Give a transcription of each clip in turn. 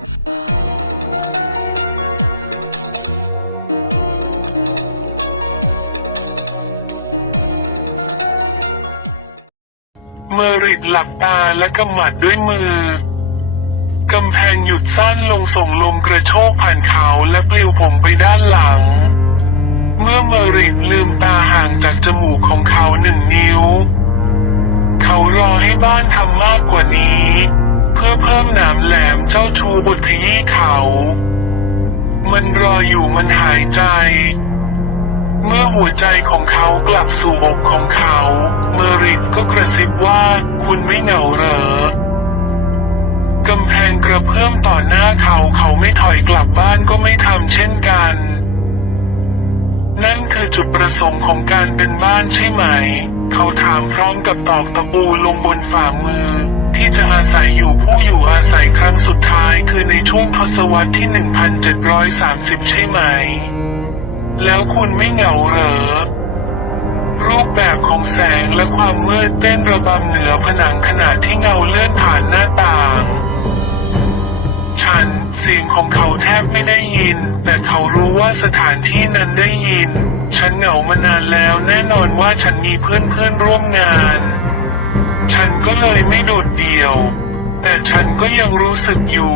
เมอริดหลับตาและกำหมัดด้วยมือ กำแพงหยุดสั้นลงส่งลมกระโชกผ่านเขาและปลิวผมไปด้านหลัง เมื่อเมอริดลืมตาห่างจากจมูกของเขาหนึ่งนิ้ว เขารอให้บ้านทำมากกว่านี้ เพื่อเพิ่มหนามแหลมเจ้าชูบทขยี้เขา มันรออยู่มันหายใจ เมื่อหัวใจของเขากลับสู่อกของเขา เมอริดก็กระซิบว่าคุณไม่เหงาเหรอกำแพงกระเพื่อมต่อหน้าเขาเขาไม่ถอยกลับบ้านก็ไม่ทำเช่นกัน นั่นคือจุดประสงค์ของการเป็นบ้านใช่ไหม เขาถามพร้อมกับตอกตะปูลงบนฝ่ามือ ที่จะอาศัยอยู่ผู้อยู่อาศัยครั้งสุดท้ายคือในช่วงทศวรรษที่ 1730 ใช่ไหม แล้วคุณไม่เหงาเหรอ รูปแบบของแสงและความมืดเต้นระบำเหนือผนังขณะที่เงาเลื่อนผ่านหน้าต่าง ฉันเสียงของเขาแทบไม่ได้ยิน แต่เขารู้ว่าสถานที่นั้นได้ยิน ฉันเหงามานานแล้วแน่นอนว่าฉันมีเพื่อนเพื่อนร่วมงาน ฉันก็เลยไม่โดดเดี่ยว แต่ฉันก็ยังรู้สึกอยู่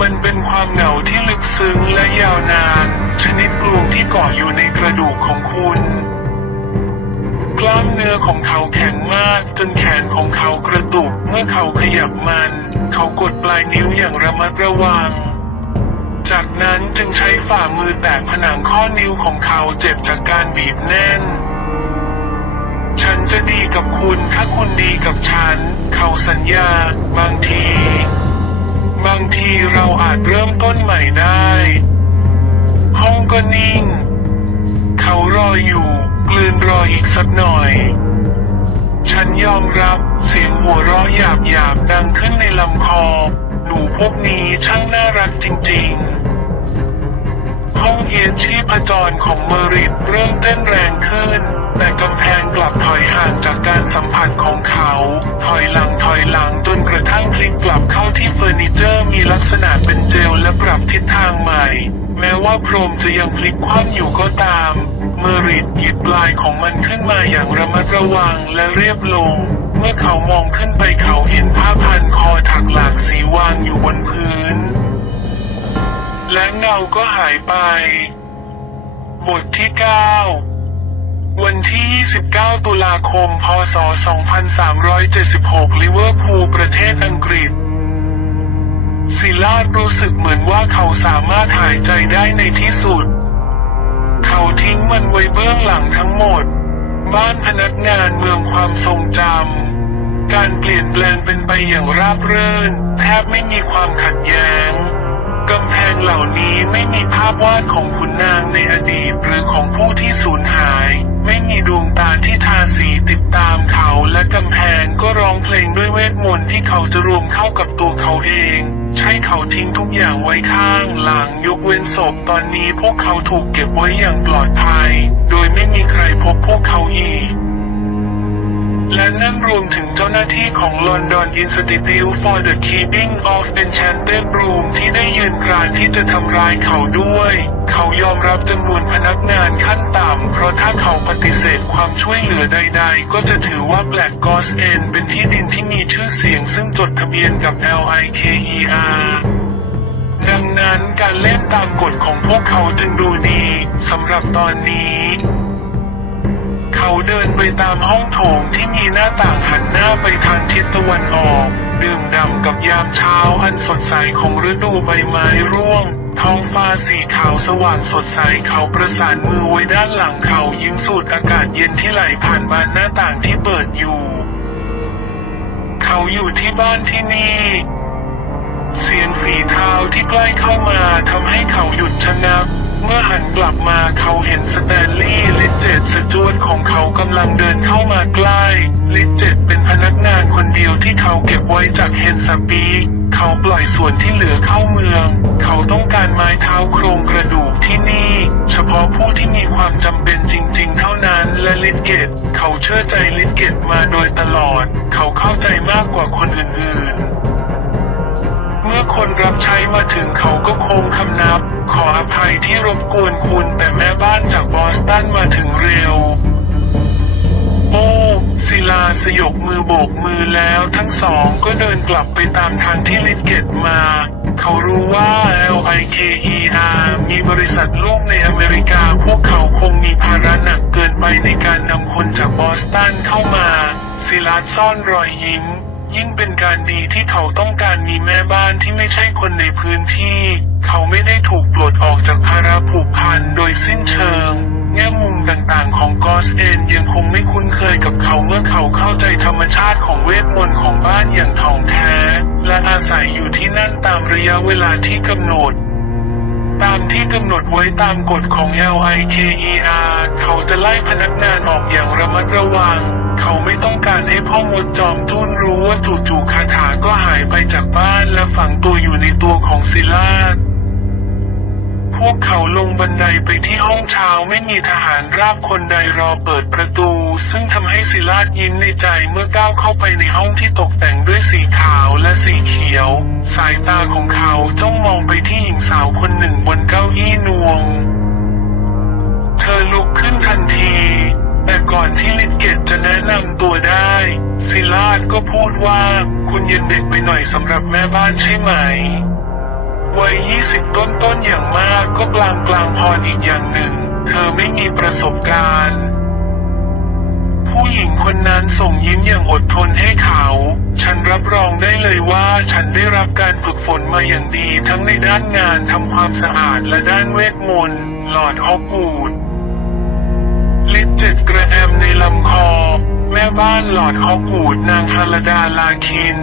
มันเป็นความเหงาที่ลึกซึ้งและยาวนาน ชนิดกลวงที่เกาะอยู่ในกระดูกของคุณ กล้ามเนื้อของเขาแข็งมากจนแขนของเขากระตุกเมื่อเขาขยับมัน เขากดปลายนิ้วอย่างระมัดระวังจากนั้นจึงใช้ฝ่ามือแตะผนังข้อนิ้วของเขาเจ็บจากการบีบแน่น ฉันจะดีกับคุณถ้าคุณดีกับฉัน เขาสัญญา บางที บางทีเราอาจเริ่มต้นใหม่ได้ ห้องก็นิ่ง เขารออยู่ กลืนรออีกสักหน่อย ฉันยอมรับเสียงหัวเราะหยาบหยาบดังขึ้นในลำคอ หนูพวกนี้ช่างน่ารักจริง ๆห้องเย็นชีพจรของเมริดเริ่มเต้นแรงขึ้น แต่กำแพงกลับถอยห่างจากการสัมผัสของเขา ถอยหลังถอยหลังจนกระทั่งพลิกกลับเข้าที่เฟอร์นิเจอร์มีลักษณะเป็นเจลและปรับทิศทางใหม่ แม้ว่าพรมจะยังพลิกคว่ำอยู่ก็ตาม เมอริดหยิบปลายของมันขึ้นมาอย่างระมัดระวังและเรียบลง เมื่อเขามองขึ้นไปเขาเห็นผ้าพันคอถักหลากสีวางอยู่บนพื้น และเงาก็หายไปบทที่9 วันที่29ตุลาคม พศ 2376 ลิเวอร์พูล ประเทศอังกฤษศิลาดรู้สึกเหมือนว่าเขาสามารถหายใจได้ในที่สุด เขาทิ้งมันไว้เบื้องหลังทั้งหมด บ้านพนักงานเมืองความทรงจำ การเปลี่ยนแปลงเป็นไปอย่างราบรื่น แทบไม่มีความขัดแย้งกำแพงเหล่านี้ไม่มีภาพวาดของขุนนางในอดีตหรือของผู้ มีดวงตาที่ทาสีติดตามเขาและกำแพงก็ร้องเพลงด้วยเวทมนต์ที่เขาจะรวมเข้ากับตัวเขาเอง ใช้เขาทิ้งทุกอย่างไว้ข้างหลังยกเว้นศพตอนนี้พวกเขาถูกเก็บไว้อย่างปลอดภัย โดยไม่มีใครพบพวกเขาอีก และนั่นรวมถึงเจ้าหน้าที่ของ London Institute for the Keeping of Enchanted Room ที่ได้ยืนกรานที่จะทำร้ายเขาด้วย เขายอมรับจำนวนพนักงานขั้นต่ำ เพราะถ้าเขาปฏิเสธความช่วยเหลือใดๆ ก็จะถือว่า Black Ghost Inn เป็นที่ดินที่มีชื่อเสียงซึ่งจดทะเบียนกับ LIKER ดังนั้นการเล่นตามกฎของพวกเขาจึงดูดีสำหรับตอนนี้ เขาเดินไปตามห้องโถงที่มีหน้าต่างหันหน้าไปทางทิศตะวันออก ดื่มด่ำกับยามเช้าอันสดใสของฤดูใบไม้ร่วง ท้องฟ้าสีขาวสว่างสดใสเขาประสานมือไว้ด้านหลังเขายิ้มสูดอากาศเย็นที่ไหลผ่านบานหน้าต่างที่เปิดอยู่ เขาอยู่ที่บ้านที่นี่ เสียงฝีเท้าที่ใกล้เข้ามาทำให้เขาหยุดชะงัก เมื่อหันกลับมาเขาเห็นสแตนลีย์ลิเจตสจวตของเขากำลังเดินเข้ามาใกล้ ลิเจตเป็นพนักงานคนเดียวที่เขาเก็บไว้จากเฮนสปีเขาปล่อยส่วนที่เหลือเข้าเมือง เขาต้องการไม้เท้าโครงกระดูกที่นี่ เฉพาะผู้ที่มีความจำเป็นจริง ๆ เท่านั้นและลิเกต เขาเชื่อใจลิเกตมาโดยตลอด เขาเข้าใจมากกว่าคนอื่นๆเเมื่อคนรับใช้มาถึงเขาก็โค้งคำนับ ขออภัยที่รบกวนคุณแต่แม่บ้านจากบอสตันมาถึงเร็ว โอ้ศิลาสยบมือโบกมือแล้วทั้งสองก็เดินกลับไปตามทางที่ลิทเกตมา เขารู้ว่า LIKER มีบริษัทลูกในอเมริกา พวกเขาคงมีภาระหนักเกินไปในการนำคนจากบอสตันเข้ามาศิลัดซ่อนรอยยิ้ม ยิ่งเป็นการดีที่เขาต้องการมีแม่บ้านที่ไม่ใช่คนในพื้นที่ เขาไม่ได้ถูกปลดออกจากภาระผูกพันโดยสิ้นเชิง แง่มุมต่างๆของกอสเอนยังคงไม่คุ้นเคยกับเขาเมื่อเขาเข้าใจธรรมชาติของเวทมนต์ของบ้านอย่างถ่องแท้ และอาศัยอยู่ที่นั่นตามระยะเวลาที่กำหนดตามที่กำหนดไว้ตามกฎของ LIKER เขาจะไล่พนักงานออกอย่างระมัดระวัง เขาไม่ต้องการให้พ่อมดจอมทุ่น รู้ว่าจู่ๆคาถาก็หายไปจากบ้านและฝังตัวอยู่ในตัวของศิลาดพวกเขาลงบันไดไปที่ห้องเช้าไม่มีทหารราบคนใดรอเปิดประตู ซึ่งทำให้ศิลาดยิ้มในใจเมื่อก้าวเข้าไปในห้องที่ตกแต่งด้วยสีขาวและสีเขียว สายตาของเขาจ้องมองไปที่หญิงสาวคนหนึ่งบนเก้าอี้นวง เธอลุกขึ้นทันที แต่ก่อนที่ลิทเกตจะแนะนำตัวได้ ศิลาดก็พูดว่าคุณเยังเด็กไปหน่อยสำหรับแม่บ้านใช่ไหม วัยยี่สิบต้นต้นๆอย่างมากก็กลางกลางพรอีกอย่างหนึ่ง เธอไม่มีประสบการณ์ ผู้หญิงคนนั้นส่งยิ้มอย่างอดทนให้เขา ฉันรับรองได้เลยว่าฉันได้รับการฝึกฝนมาอย่างดีทั้งในด้านงานทำความสะอาดและด้านเวทมนต์หลอดฮอกวูดลิดเจ็ดกระแอมในลำคอ แม่บ้านหลอดฮอกวูดนางฮารดาลาคิน